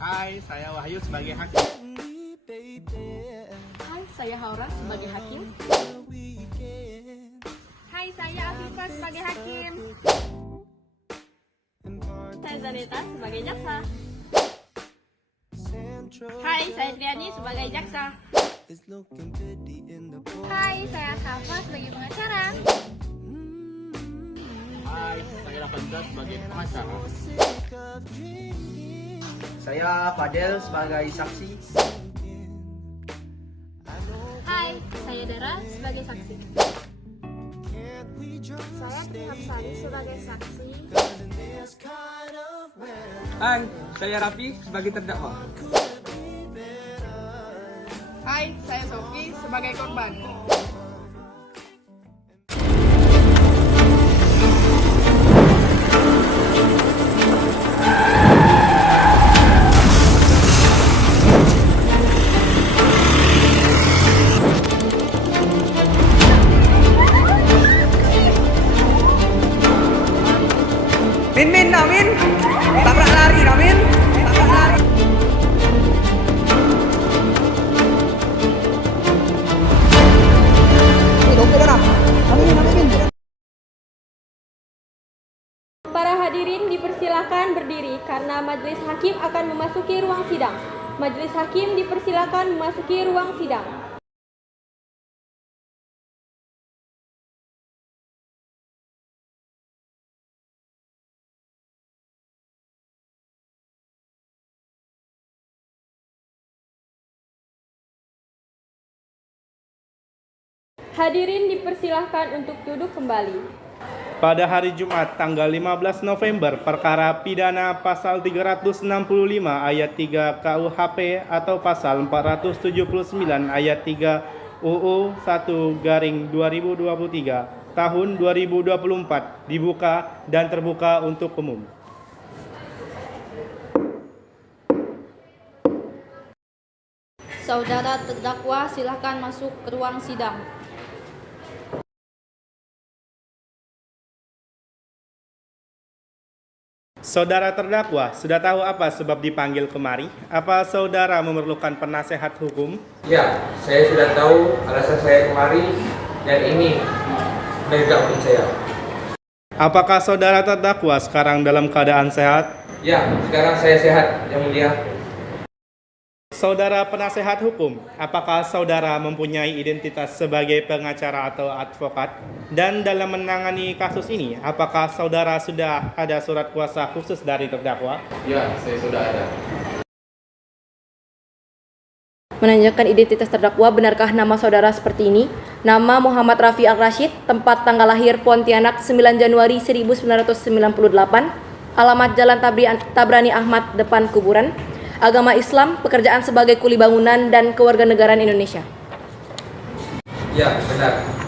Hai, saya Wahyu sebagai hakim. Hai, saya Haura sebagai hakim. Hai, saya Afifah sebagai hakim. Saya Zaneta sebagai jaksa. Hai, saya Triani sebagai jaksa. Hai, saya Safa sebagai pengacara. Hai, saya Ravanda sebagai pengacara. Saya Fadel sebagai saksi. Hai, saya Dara sebagai saksi. Saya Trihapsari sebagai saksi. Hai, saya Raffi sebagai terdakwa. Hai, saya Sofi sebagai korban. Min, Min, tabrak lari, Min, tabrak lari. Para hadirin dipersilakan berdiri karena majelis hakim akan memasuki ruang sidang. Majelis hakim dipersilakan memasuki ruang sidang. Hadirin dipersilahkan untuk duduk kembali. Pada hari Jumat tanggal 15 November, perkara pidana pasal 365 ayat 3 KUHP atau pasal 479 ayat 3 UU 1/2023 tahun 2024 dibuka dan terbuka untuk umum. Saudara terdakwa silakan masuk ke ruang sidang. Saudara terdakwa, sudah tahu apa sebab dipanggil kemari? Apa saudara memerlukan penasehat hukum? Ya, saya sudah tahu alasan saya kemari dan ini penegak hukum saya. Apakah saudara terdakwa sekarang dalam keadaan sehat? Ya, sekarang saya sehat, Yang Mulia. Saudara penasehat hukum, apakah saudara mempunyai identitas sebagai pengacara atau advokat? Dan dalam menangani kasus ini, apakah saudara sudah ada surat kuasa khusus dari terdakwa? Ya, saya sudah ada. Menanyakan identitas terdakwa, benarkah nama saudara seperti ini? Nama Muhammad Rafi Al-Rashid, tempat tanggal lahir Pontianak 9 Januari 1998, alamat Jalan Tabrani Ahmad depan kuburan, agama Islam, pekerjaan sebagai kuli bangunan dan kewarganegaraan Indonesia. Ya, benar.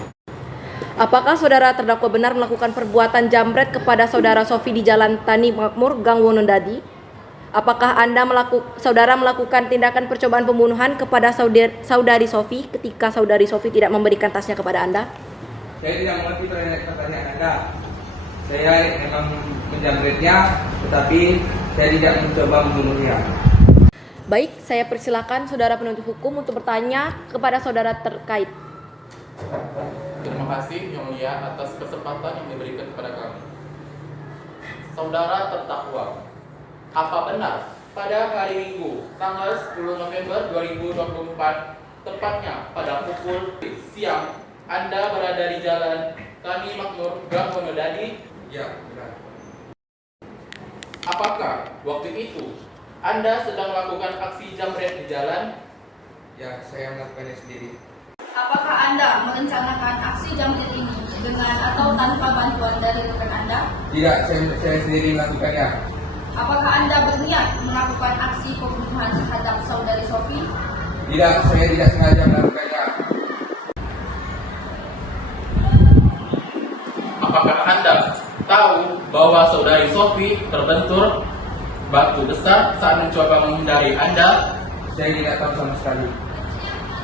Apakah saudara terdakwa benar melakukan perbuatan jambret kepada saudara Sofi di Jalan Tani Makmur, Gang Wonodadi? Apakah saudara melakukan tindakan percobaan pembunuhan kepada saudari Sofi ketika saudari Sofi tidak memberikan tasnya kepada Anda? Saya tidak mengerti pertanyaan Anda. Saya memang menjamretnya, tetapi saya tidak mencoba membunuhnya. Baik, saya persilakan saudara penuntut hukum untuk bertanya kepada saudara terkait. Terima kasih Yang Mulia atas kesempatan yang diberikan kepada kami. Saudara terdakwa, apa benar pada hari Minggu tanggal 10 November 2024 tepatnya pada pukul siang Anda berada di Jalan Tani Makmur, Gang Wonodadi? Ya, benar. Apakah waktu itu Anda sedang melakukan aksi jambret di jalan? Ya, saya melakukannya sendiri. Apakah Anda merencanakan aksi jambret ini dengan atau tanpa bantuan dari rekan Anda? Tidak, saya sendiri melakukannya. Apakah Anda berniat melakukan aksi pembunuhan terhadap saudari Sofi? Tidak, saya tidak sengaja melakukannya. Apakah Anda tahu bahwa saudari Sofi terbentur batu besar saat mencoba menghindari Anda? Saya tidak tahu sama sekali.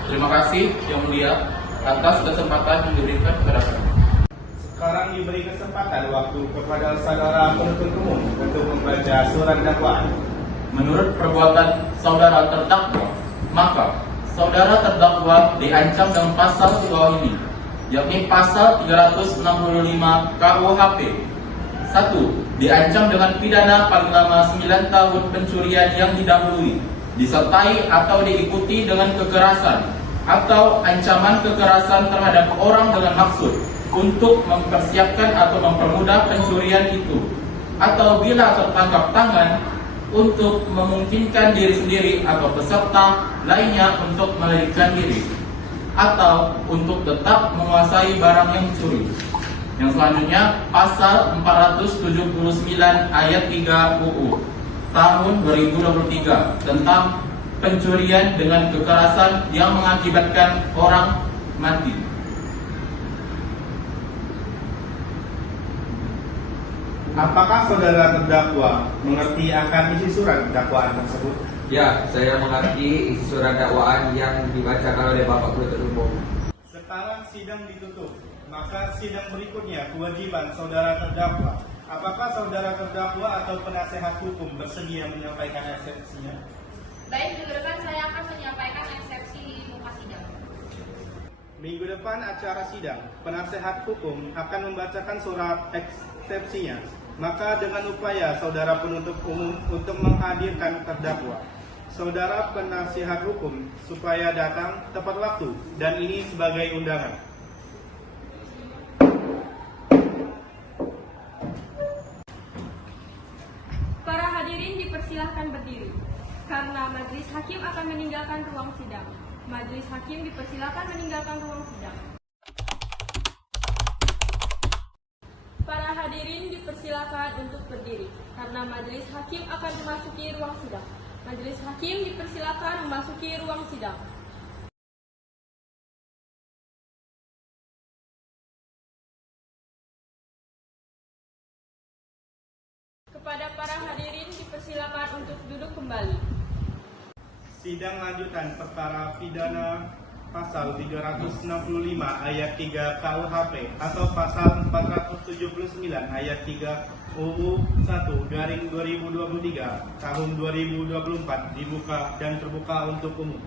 Terima kasih Yang Mulia atas kesempatan yang diberikan kepada kami. Sekarang diberi kesempatan waktu kepada saudara penuntut umum untuk membaca surat dakwaan. menurut perbuatan saudara terdakwa, maka saudara terdakwa diancam dengan pasal di bawah ini, yakni pasal 365 KUHP. 1. Diancam dengan pidana paling lama 9 tahun pencurian yang didahului, disertai atau diikuti dengan kekerasan atau ancaman kekerasan terhadap orang dengan maksud untuk mempersiapkan atau mempermudah pencurian itu, atau bila tertangkap tangan untuk memungkinkan diri sendiri atau peserta lainnya untuk melarikan diri, atau untuk tetap menguasai barang yang dicuri. Yang selanjutnya pasal 479 ayat 3 UU tahun 2023 tentang pencurian dengan kekerasan yang mengakibatkan orang mati. Apakah saudara terdakwa mengerti akan isi surat dakwaan tersebut? Ya, saya mengerti isi surat dakwaan yang dibacakan oleh Bapak Penuntut Umum. Sekarang sidang ditutup, maka sidang berikutnya kewajiban saudara terdakwa. Apakah saudara terdakwa atau penasehat hukum bersedia menyampaikan eksepsinya? Baik, minggu depan saya akan menyampaikan eksepsi di muka sidang. Minggu depan acara sidang, penasehat hukum akan membacakan surat eksepsinya. Maka dengan upaya saudara penuntut umum untuk menghadirkan terdakwa, saudara penasihat hukum supaya datang tepat waktu, dan ini sebagai undangan. Para hadirin dipersilahkan berdiri, karena majelis hakim akan meninggalkan ruang sidang. Majelis hakim dipersilahkan meninggalkan ruang sidang. Para hadirin dipersilakan untuk berdiri, karena majelis hakim akan memasuki ruang sidang. Majelis hakim dipersilakan memasuki ruang sidang. Kepada para hadirin dipersilakan untuk duduk kembali. Sidang lanjutan perkara pidana pasal 365 ayat 3 KUHP atau pasal 479 ayat 3 UU 1/2023 tahun 2024 dibuka dan terbuka untuk umum.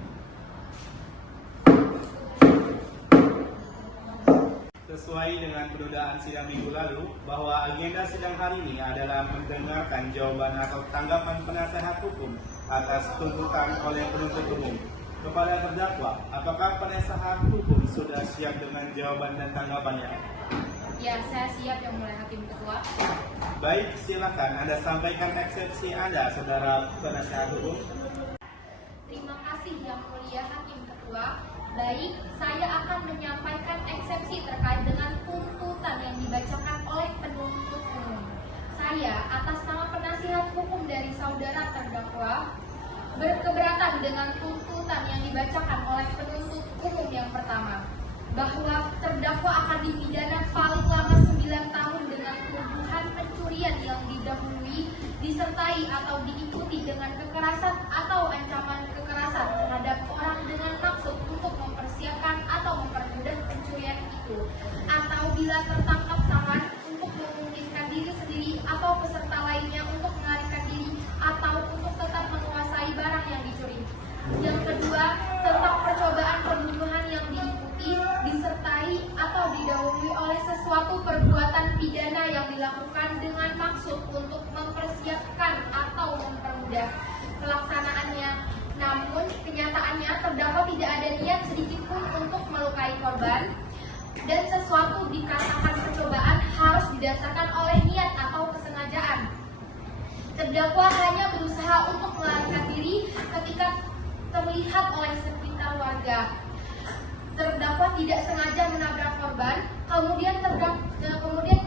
Sesuai dengan penundaan sidang minggu lalu, bahwa agenda sidang hari ini adalah mendengarkan jawaban atau tanggapan penasehat hukum atas tuntutan oleh penuntut umum. Kepada terdakwa, apakah penasehat hukum sudah siap dengan jawaban dan tanggapannya? Ya, saya siap yang mulai Hakim Ketua. Baik, silakan Anda sampaikan eksepsi Anda, saudara penasehat hukum. Terima kasih yang mulia Hakim Ketua. Baik, saya akan menyampaikan eksepsi terkait dengan tuntutan yang dibacakan oleh penuntut umum. Saya atas nama penasihat hukum dari saudara terdakwa berkeberatan dengan tuntutan yang dibacakan oleh penuntut umum yang pertama, bahwa terdakwa akan dipidana paling lama 9 tahun dengan tuduhan pencurian yang didahului, disertai atau diikuti dengan kekerasan atau ancaman kekerasan terhadap orang dengan maksud untuk mempersiapkan atau mempermudah pencurian itu, atau bila tertangkap tangan untuk memungkinkan diri sendiri atau peserta lainnya untuk melarikan diri atau untuk tetap menguasai barang yang dicuri. Yang kedua, tentang percobaan pembunuhan yang diikuti, disertai atau didahului oleh sesuatu perbuatan pidana yang dilakukan dengan maksud untuk mempersiapkan atau mempermudah pelaksanaannya. Namun, kenyataannya terdakwa tidak ada niat sedikit pun untuk melukai korban, dan sesuatu dikatakan percobaan harus didasarkan oleh niat atau kesengajaan. Terdakwa hanya berusaha untuk melarikan diri ketika terlihat oleh sekitar warga. Terdakwa tidak sengaja menabrak korban, kemudian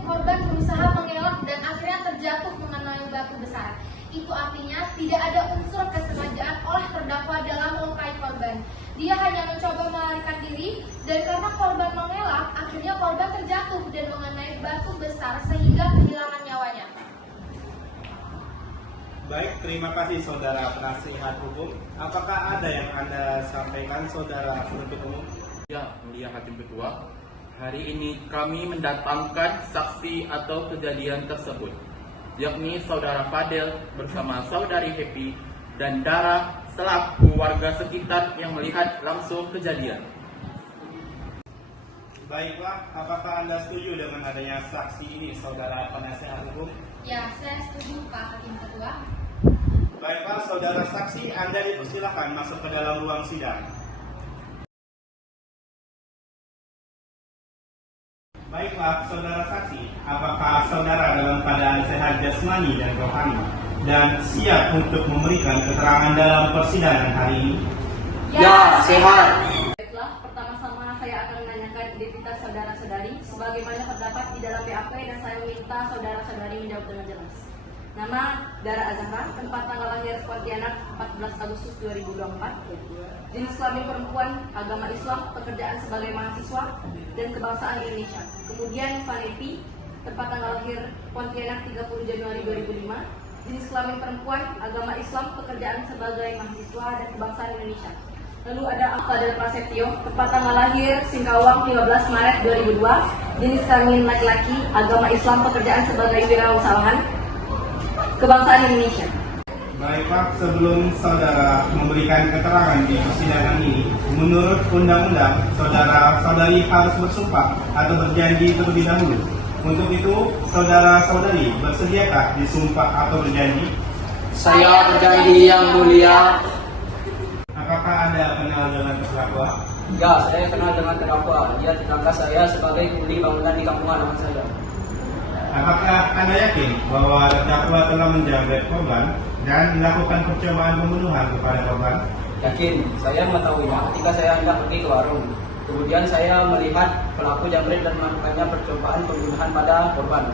korban berusaha mengelak dan akhirnya terjatuh mengenai batu besar. Itu artinya tidak ada unsur kesengajaan oleh terdakwa dalam melukai korban. Dia hanya mencoba melarikan diri, dan karena korban mengelak, akhirnya korban terjatuh dan mengenai batu besar sehingga kehilangan nyawanya. Baik, terima kasih saudara penasihat hukum. Apakah ada yang Anda sampaikan, saudara penuntut umum? Ya, mulia Hakim Ketua, hari ini kami mendatangkan saksi atau kejadian tersebut, yakni saudara Fadel bersama saudari Happy dan Dara selaku warga sekitar yang melihat langsung kejadian. Baiklah, apakah Anda setuju dengan adanya saksi ini, saudara penasihat hukum? Ya, saya setuju Pak Hakim Ketua. Baiklah, saudara saksi, Anda dipersilakan masuk ke dalam ruang sidang. Baiklah, saudara saksi, apakah saudara dalam keadaan sehat jasmani dan rohani dan siap untuk memberikan keterangan dalam persidangan hari ini? Ya, sehat. Baiklah, pertama-tama saya akan menanyakan identitas saudara-saudari sebagaimana terdapat di dalam BAP dan saya meminta saudara-saudari menjawab dengan jelas. Nama Dara Azahra, tempat tanggal lahir Pontianak 14 Agustus 2024. Jenis kelamin perempuan, agama Islam, pekerjaan sebagai mahasiswa, dan kebangsaan Indonesia. Kemudian Vanepi, tempat tanggal lahir Pontianak 30 Januari 2005. Jenis kelamin perempuan, agama Islam, pekerjaan sebagai mahasiswa, dan kebangsaan Indonesia. Lalu ada Fadel Prasetyo, tempat tanggal lahir Singkawang 15 Maret 2002. Jenis kelamin laki-laki, agama Islam, pekerjaan sebagai wirausahawan, kebangsaan Indonesia. Baiklah, sebelum saudara memberikan keterangan di persidangan ini, menurut undang-undang, saudara-saudari harus bersumpah atau berjanji terlebih dahulu. Untuk itu, saudara-saudari bersediakah disumpah atau berjanji? Saya berjanji yang mulia. Apakah Anda kenal dengan terdakwa? Ya, saya kenal dengan terdakwa. Dia ditangkap saya sebagai kuli bangunan di kampung halaman saya. Apakah Anda yakin bahwa terdakwa telah menjamret korban dan melakukan percobaan pembunuhan kepada korban? Yakin, saya mengetahuinya ketika saya hendak pergi ke warung. Kemudian saya melihat pelaku jambret dan melakukannya percobaan pembunuhan pada korban.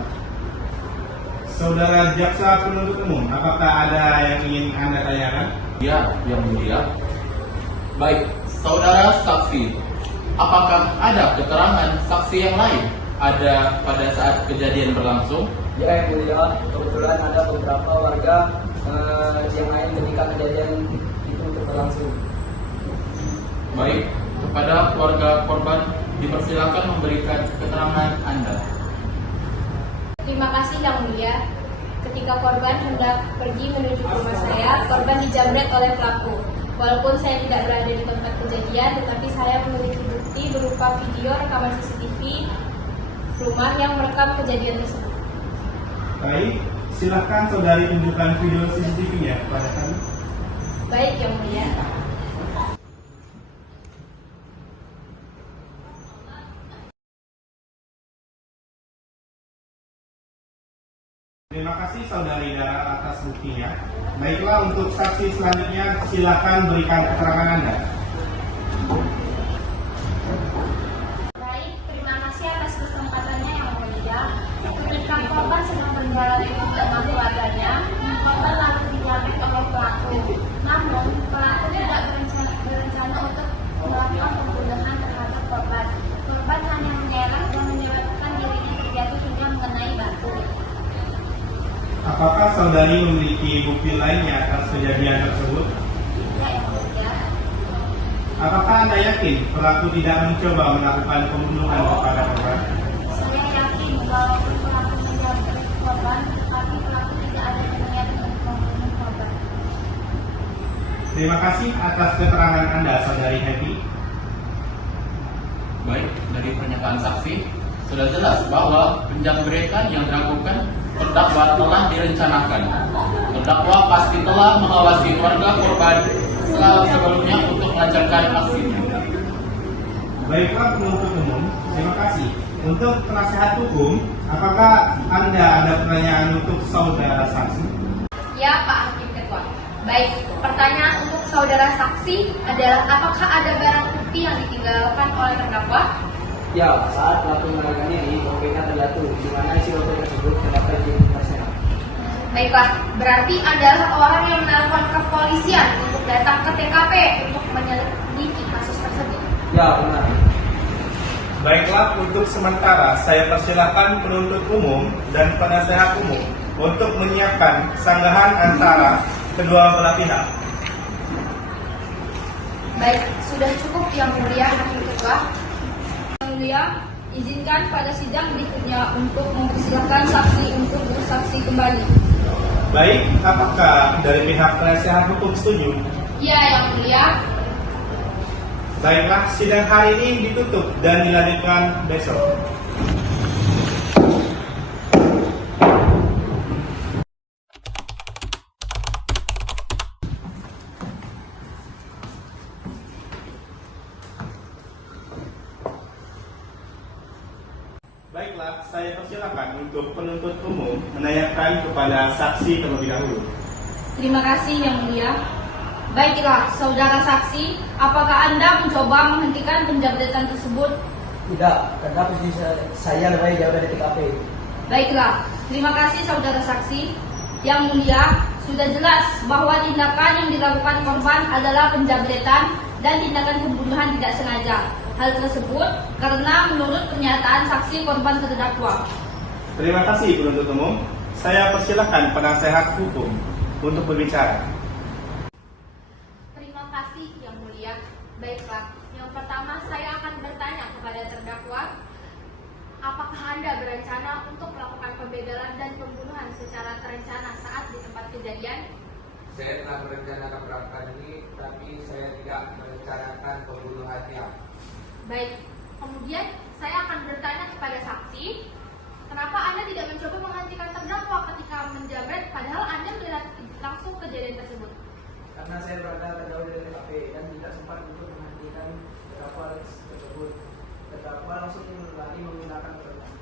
Saudara jaksa penuntut umum, apakah ada yang ingin Anda tanyakan? Ya, yang mulia. Baik, saudara saksi, apakah ada keterangan saksi yang lain ada pada saat kejadian berlangsung? Ya, yang mulia, kebetulan ada beberapa warga yang lain ketika kejadian itu berlangsung. Baik, kepada keluarga korban dipersilakan memberikan keterangan Anda. Terima kasih Yang Mulia. Ketika korban hendak pergi menuju ke rumah saya, korban dijamret oleh pelaku. Walaupun saya tidak berada di tempat kejadian, tetapi saya memiliki bukti berupa video rekaman CCTV rumah yang merekam kejadian tersebut. Baik, silahkan saudari tunjukkan video CCTV-nya kepada kami. Baik Yang Mulia. Terima kasih saudari Dara atas buktinya. Baiklah, untuk saksi selanjutnya silahkan berikan keterangan Anda. Baik, terima kasih atas kesempatannya Yang Mulia. Ketika korban sedang berjalan untuk rumah keluarganya, korban lalu dijamret oleh pelaku. Namun, pelaku tidak berencana untuk melakukan pembunuhan terhadap korban. Korban hanya menyerang dan menyebabkan dirinya terjatuh hingga mengenai batu. Apakah saudari memiliki bukti lainnya atas kejadian tersebut? Ya, Yang Mulia. Apakah Anda yakin pelaku tidak mencoba melakukan pembunuhan kepada korban? Saya yakin walaupun pelaku menjamret korban, tetapi pelaku tidak ada niat untuk membunuh korban. Terima kasih atas keterangan Anda, saudari Happy. Baik, dari pernyataan saksi, sudah jelas bahwa penjambretan yang dilakukan terdakwa telah direncanakan. Terdakwa pasti telah mengawasi keluarga korban sebelumnya untuk melancarkan aksinya. Baiklah penuntut umum, terima kasih. Untuk penasihat hukum, apakah Anda ada pertanyaan untuk saudara saksi? Ya, Pak Hakim Ketua. Baik, pertanyaan untuk saudara saksi adalah apakah ada barang bukti yang ditinggalkan oleh terdakwa? Ya, saat pelaku melarikan diri, dompetnya terjatuh, di mana isi dompet tersebut terdapat di tasnya. Baiklah, berarti adalah orang yang menelpon kepolisian untuk datang ke TKP untuk menyelidiki kasus tersebut. Ya, benar. Baiklah, untuk sementara saya persilakan penuntut umum dan penasehat umum untuk menyiapkan sanggahan antara kedua belah pihak. Baik, sudah cukup Yang Mulia Hakim Ketua. Yang Mulia, izinkan pada sidang berikutnya untuk mempersilahkan saksi untuk bersaksi kembali. Baik, apakah dari pihak penasehat hukum setuju? Ya, Yang Mulia. Baiklah, sidang hari ini ditutup dan dilanjutkan besok. Baiklah, saya persilakan untuk penuntut umum menanyakan kepada saksi terlebih dahulu. Terima kasih Yang Mulia. Baiklah, saudara saksi, apakah Anda mencoba menghentikan penjabretan tersebut? Tidak, karena posisi saya lebih jauh dari TKP. Baiklah, terima kasih saudara saksi. Yang Mulia, sudah jelas bahwa tindakan yang dilakukan korban adalah penjabretan dan tindakan pembunuhan tidak sengaja. Hal tersebut karena menurut pernyataan saksi korban terdakwa. Terima kasih penuntut umum. Saya persilakan penasehat hukum untuk berbicara. Terima kasih Yang Mulia. Baiklah, yang pertama saya akan bertanya kepada terdakwa, apakah Anda berencana untuk melakukan pembegalan dan pembunuhan secara terencana saat di tempat kejadian? Saya telah merencanakan melakukan ini, tapi saya tidak merencanakan pembunuhannya. Baik, kemudian saya akan bertanya kepada saksi, kenapa Anda tidak mencoba menghentikan terdakwa ketika menjamret padahal Anda melihat langsung kejadian tersebut? Karena saya berada terjauh dari TKP dan tidak sempat untuk menghentikan terdakwa tersebut. Terdakwa langsung lari menggunakan pedang.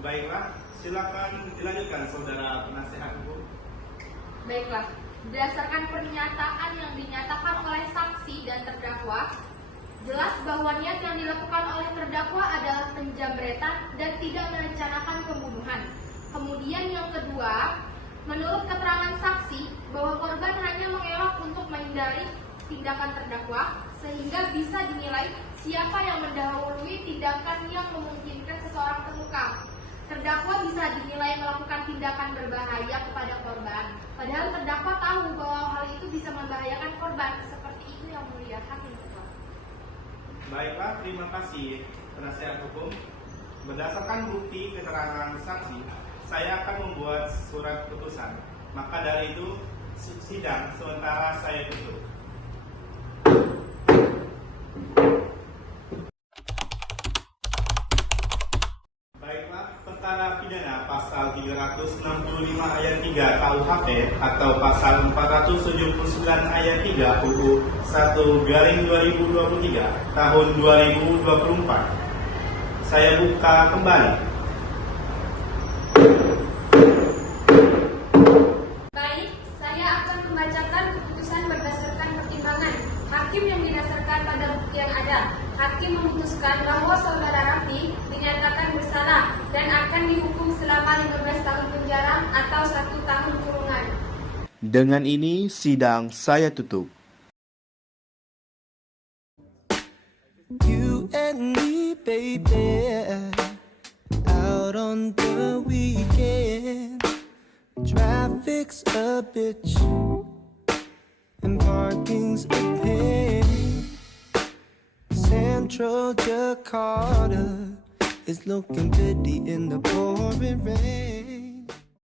Baiklah, silakan dilanjutkan saudara penasehat hukum. Baiklah, berdasarkan pernyataan yang dinyatakan oleh saksi dan terdakwa, jelas bahwa niat yang dilakukan oleh terdakwa adalah penjamretan dan tidak merencanakan pembunuhan. Kemudian yang kedua, menurut keterangan saksi bahwa korban hanya mengelak untuk menghindari tindakan terdakwa sehingga bisa dinilai siapa yang mendahului tindakan yang memungkinkan seseorang terluka. Terdakwa bisa dinilai melakukan tindakan berbahaya kepada korban, padahal terdakwa tahu bahwa hal itu bisa membahayakan korban. Seperti itu Yang Mulia Hakim Ketua. Baiklah, terima kasih penasehat hukum. Berdasarkan bukti keterangan saksi, saya akan membuat surat putusan. Maka dari itu, sidang sementara saya tutup. Baiklah, perkara pidana pasal 365 ayat 3 KUHP atau pasal 479 ayat 3 UU 1/2023 tahun 2024. Saya buka kembali. Baik, saya akan membacakan keputusan berdasarkan pertimbangan hakim yang didasarkan pada bukti yang ada. Hakim memutuskan bahwa saudara Raffi dinyatakan bersalah dan akan dihukum selama 15 tahun penjara atau 1 tahun kurungan. Dengan ini sidang saya tutup. You and me, baby, out on the weekend. Traffic's a bitch and parking's a pain. Central Jakarta is looking pretty in the pouring rain.